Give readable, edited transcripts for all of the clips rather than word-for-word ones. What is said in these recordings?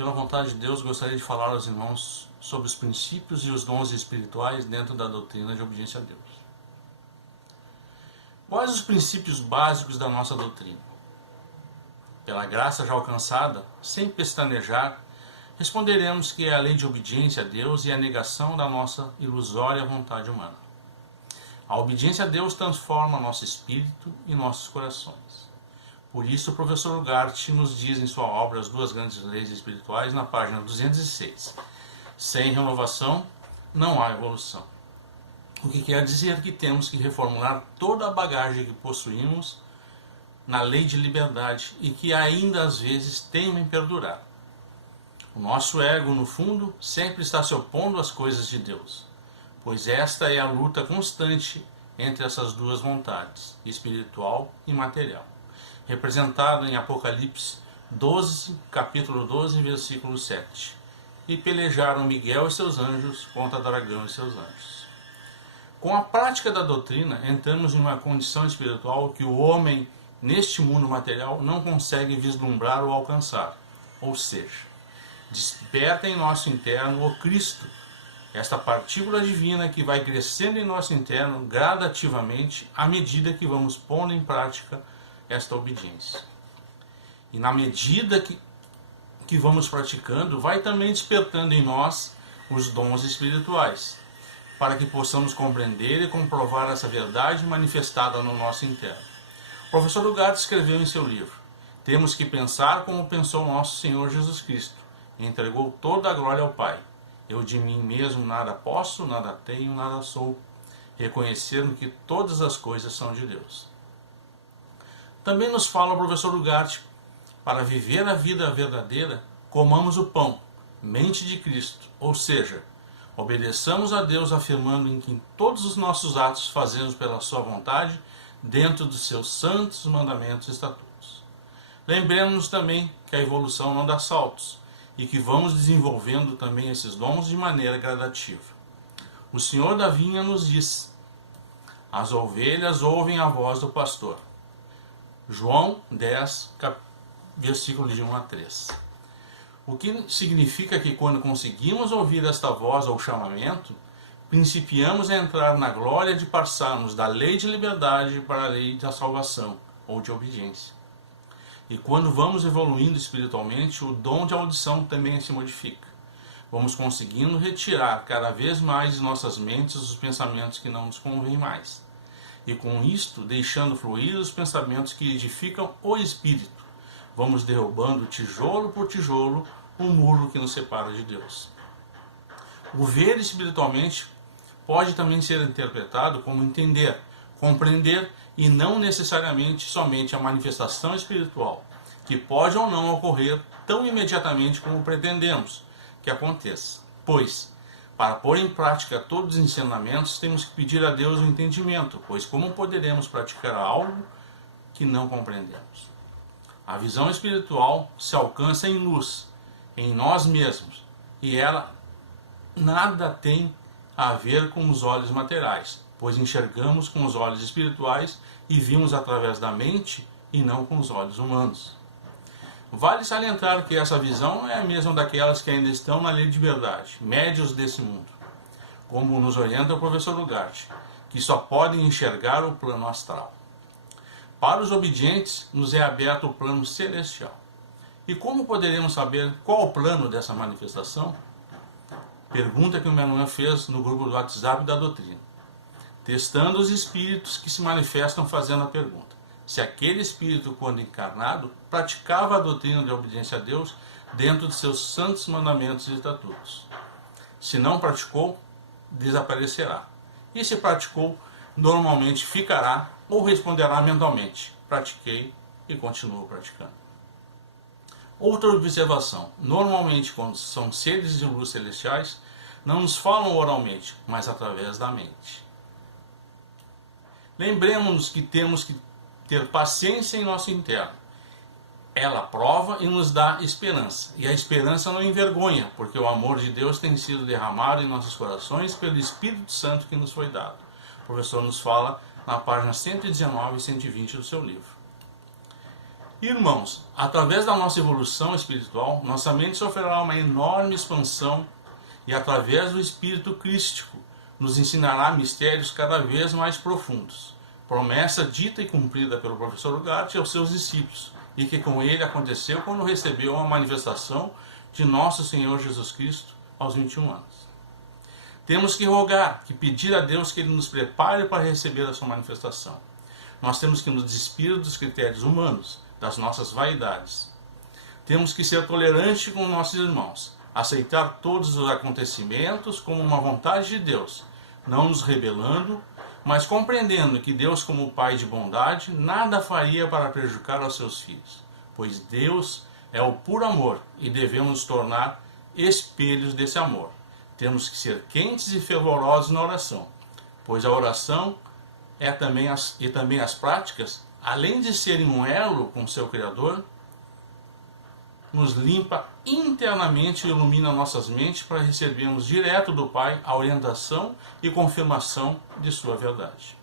pela vontade de Deus, gostaria de falar aos irmãos sobre os princípios e os dons espirituais dentro da doutrina de obediência a Deus. Quais os princípios básicos da nossa doutrina? Pela graça já alcançada, sem pestanejar, responderemos que é a lei de obediência a Deus e a negação da nossa ilusória vontade humana. A obediência a Deus transforma nosso espírito e nossos corações. Por isso, o professor Ugarte nos diz em sua obra As Duas Grandes Leis Espirituais, na página 206, sem renovação não há evolução. O que quer dizer que temos que reformular toda a bagagem que possuímos na lei de liberdade e que ainda às vezes teima em perdurar. O nosso ego, no fundo, sempre está se opondo às coisas de Deus, pois esta é a luta constante entre essas duas vontades, espiritual e material, representada em Apocalipse 12, capítulo 12, versículo 7. E pelejaram Miguel e seus anjos contra Dragão e seus anjos. Com a prática da doutrina, entramos em uma condição espiritual que o homem, neste mundo material, não consegue vislumbrar ou alcançar. Ou seja, desperta em nosso interno o Cristo, esta partícula divina que vai crescendo em nosso interno gradativamente à medida que vamos pondo em prática esta obediência. E na medida que vamos praticando, vai também despertando em nós os dons espirituais, para que possamos compreender e comprovar essa verdade manifestada no nosso interno. O professor Ugarte escreveu em seu livro: temos que pensar como pensou nosso Senhor Jesus Cristo, e entregou toda a glória ao Pai. Eu de mim mesmo nada posso, nada tenho, nada sou, reconhecendo que todas as coisas são de Deus. Também nos fala o professor Ugarte: para viver a vida verdadeira, comamos o pão, mente de Cristo, ou seja, obedeçamos a Deus afirmando em que todos os nossos atos fazemos pela sua vontade, dentro dos seus santos mandamentos e estatutos. Lembremos-nos também que a evolução não dá saltos e que vamos desenvolvendo também esses dons de maneira gradativa. O Senhor da vinha nos diz: as ovelhas ouvem a voz do pastor. João 10, versículo de 1 a 3. O que significa que quando conseguimos ouvir esta voz ou chamamento, principiamos a entrar na glória de passarmos da lei de liberdade para a lei da salvação ou de obediência. E quando vamos evoluindo espiritualmente, o dom de audição também se modifica. Vamos conseguindo retirar cada vez mais de nossas mentes os pensamentos que não nos convêm mais. E com isto, deixando fluir os pensamentos que edificam o espírito, vamos derrubando tijolo por tijolo o muro que nos separa de Deus. O ver espiritualmente pode também ser interpretado como entender, compreender e não necessariamente somente a manifestação espiritual, que pode ou não ocorrer tão imediatamente como pretendemos que aconteça. Pois, para pôr em prática todos os ensinamentos, temos que pedir a Deus o entendimento, pois como poderemos praticar algo que não compreendemos? A visão espiritual se alcança em luz, em nós mesmos, e ela nada tem a ver com os olhos materiais, pois enxergamos com os olhos espirituais e vimos através da mente e não com os olhos humanos. Vale salientar que essa visão é a mesma daquelas que ainda estão na lei de verdade, médios desse mundo, como nos orienta o professor Ugarte, que só podem enxergar o plano astral. Para os obedientes, nos é aberto o plano celestial. E como poderemos saber qual o plano dessa manifestação? Pergunta que o Manuel fez no grupo do WhatsApp da doutrina. Testando os espíritos que se manifestam fazendo a pergunta: se aquele espírito, quando encarnado, praticava a doutrina de obediência a Deus dentro de seus santos mandamentos e estatutos. Se não praticou, desaparecerá. E se praticou, normalmente ficará ou responderá mentalmente: pratiquei e continuo praticando. Outra observação: normalmente, quando são seres de luz celestiais, não nos falam oralmente, mas através da mente. Lembremos-nos que temos que ter paciência em nosso interno. Ela prova e nos dá esperança. E a esperança não envergonha, porque o amor de Deus tem sido derramado em nossos corações pelo Espírito Santo que nos foi dado. O professor nos fala na página 119 e 120 do seu livro. Irmãos, através da nossa evolução espiritual, nossa mente sofrerá uma enorme expansão e através do Espírito Crístico nos ensinará mistérios cada vez mais profundos. Promessa dita e cumprida pelo professor Ugarte aos seus discípulos e que com ele aconteceu quando recebeu a manifestação de nosso Senhor Jesus Cristo aos 21 anos. Temos que rogar, que pedir a Deus que Ele nos prepare para receber a sua manifestação. Nós temos que nos despir dos critérios humanos, das nossas vaidades. Temos que ser tolerantes com nossos irmãos, aceitar todos os acontecimentos como uma vontade de Deus, não nos rebelando, mas compreendendo que Deus, como Pai de bondade, nada faria para prejudicar aos seus filhos, pois Deus é o puro amor e devemos nos tornar espelhos desse amor. Temos que ser quentes e fervorosos na oração, pois a oração também as práticas, além de serem um elo com seu Criador, nos limpa internamente e ilumina nossas mentes para recebermos direto do Pai a orientação e confirmação de sua verdade.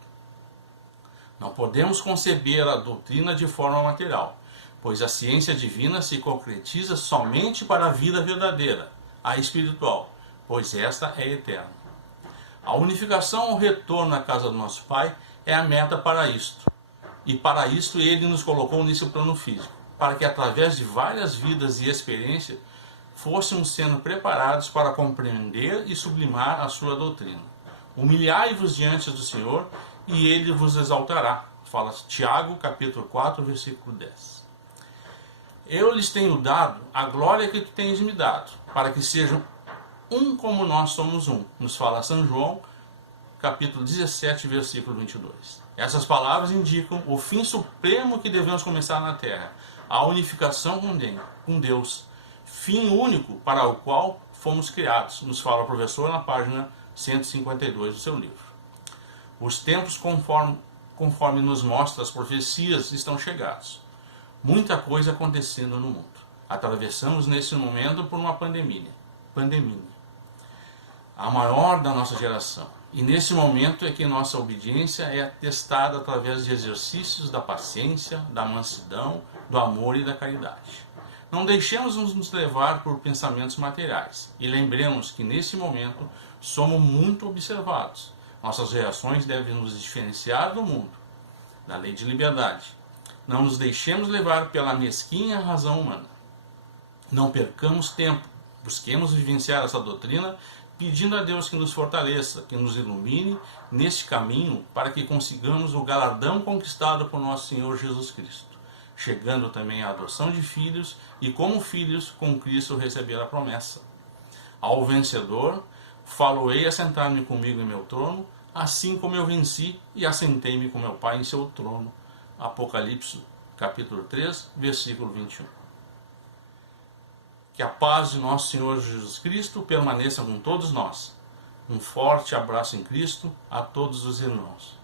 Não podemos conceber a doutrina de forma material, pois a ciência divina se concretiza somente para a vida verdadeira, a espiritual, pois esta é eterna. A unificação ou retorno à casa do nosso Pai é a meta para isto. E para isto Ele nos colocou nesse plano físico, para que através de várias vidas e experiências fôssemos sendo preparados para compreender e sublimar a sua doutrina. Humilhai-vos diante do Senhor e Ele vos exaltará. Fala Tiago, capítulo 4, versículo 10. Eu lhes tenho dado a glória que tu tens me dado, para que sejam um como nós somos um. Nos fala São João, capítulo 17, versículo 22. Essas palavras indicam o fim supremo que devemos começar na Terra, a unificação com Deus, fim único para o qual fomos criados, nos fala o professor na página 152 do seu livro. Os tempos, conforme nos mostra as profecias, estão chegados. Muita coisa acontecendo no mundo. Atravessamos nesse momento por uma pandemia, a maior da nossa geração. E nesse momento é que nossa obediência é testada através de exercícios da paciência, da mansidão, do amor e da caridade. Não deixemos nos levar por pensamentos materiais e lembremos que nesse momento somos muito observados. Nossas reações devem nos diferenciar do mundo, da lei de liberdade. Não nos deixemos levar pela mesquinha razão humana. Não percamos tempo, busquemos vivenciar essa doutrina pedindo a Deus que nos fortaleça, que nos ilumine neste caminho para que consigamos o galardão conquistado por nosso Senhor Jesus Cristo, chegando também à adoção de filhos e como filhos com Cristo receber a promessa. Ao vencedor, falo-ei a sentar-me comigo em meu trono, assim como eu venci e assentei-me com meu Pai em seu trono. Apocalipse, capítulo 3, versículo 21. Que a paz de nosso Senhor Jesus Cristo permaneça com todos nós. Um forte abraço em Cristo a todos os irmãos.